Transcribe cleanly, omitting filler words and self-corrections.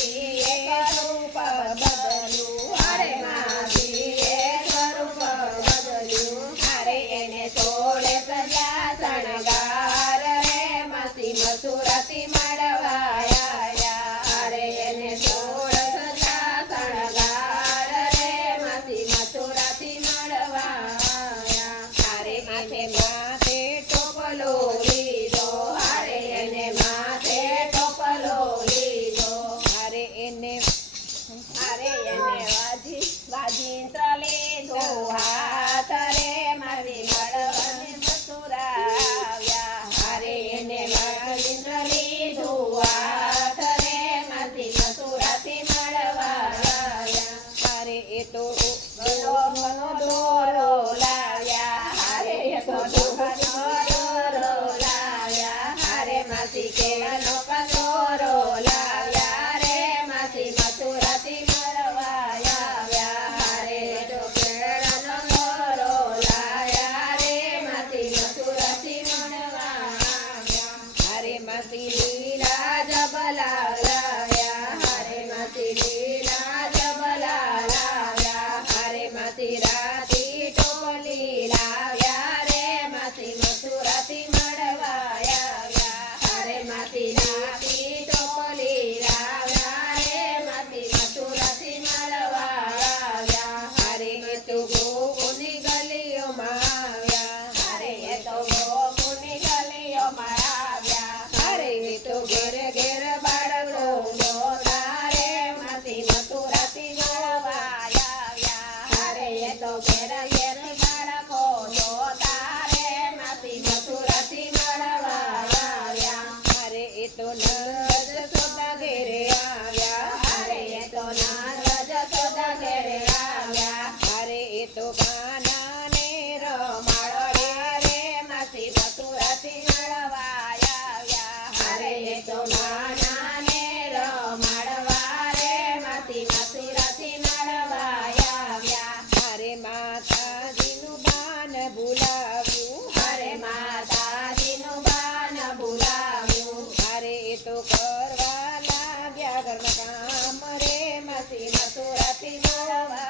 માસીએ સ્વરૂપ બદલ્યું, અરે માસીએ સ્વરૂપ બદલ્યું. અરે એને 16 સજા શણગાર રે માસી મથુરાથી મળવા આયા. અરે એને 16 સજા શણગાર રે માસી મથુરાથી મળવા આયા. અરે માથે માથે ટોપલો લીધો, અરે એને માથે ટોપલો લીધો. અરે એને વાજિંત્ર લીધો હાથ રે માસી મળવાને મથુરા આવ્યા. અરે એને વાજિંત્ર લીધો હાથ રે માસી મથુરાથી મળવા આવ્યા. અરે એ તો ઘણો દોરો લાવ્યા, અરે એ તો ઘણો દોરો લાવ્યા. અરે માસી કેળનો કટોરો લાવ્યા રે માસી મથુરાથી મળવા આવ્યા. અરે તો કેળનો દોરો લાવ્યા રે માસી મથુરાથી મળવા આવ્યા. અરે માસી લીલા જબલા લાવ્યા, અરે માસી લીલા જબલા લાવ્યા. અરે માસી રાતી ટોપલી લાવ્યા રે માસી મથુરાથી મળવા આવ્યા. અરે માસી રાતી ટોપલી લાવ્યા રે માસી મથુરાથી મળવા આવ્યા. અરે એ તો ગોકુળની ગલીઓમાં આવ્યા, અરે એ તો ગોકુળની ગલીઓમાં આવ્યા. અરે એ તો ઘેર ઘેર બાળકો જોતા રે માસી મથુરાથી મળવા આવ્યા. અરે એ તો ઘેર ઘેર બાળકો જોતા રે માસી મથુરાથી મળવા આવ્યા. અરે એ તો નંદ જશોદા ઘેરે આવ્યા, અરે એ તો નંદ જશોદા ઘેરે આવ્યા. અરે એ તો કાનાને રમાડવા રે માસી મથુરાથી મળવા આવ્યા. અરે એ તો નાનાને રમાડવા રે માસી મથુરાથી મળવા આવ્યા. અરે માતાજીનું બાન ભૂલાવ્યું, અરે માતાજીનું બાન ભૂલાવ્યું. અરે એ તો કરવા લાગ્યા ઘરમાં કામ રે માસી મથુરાથી મળવા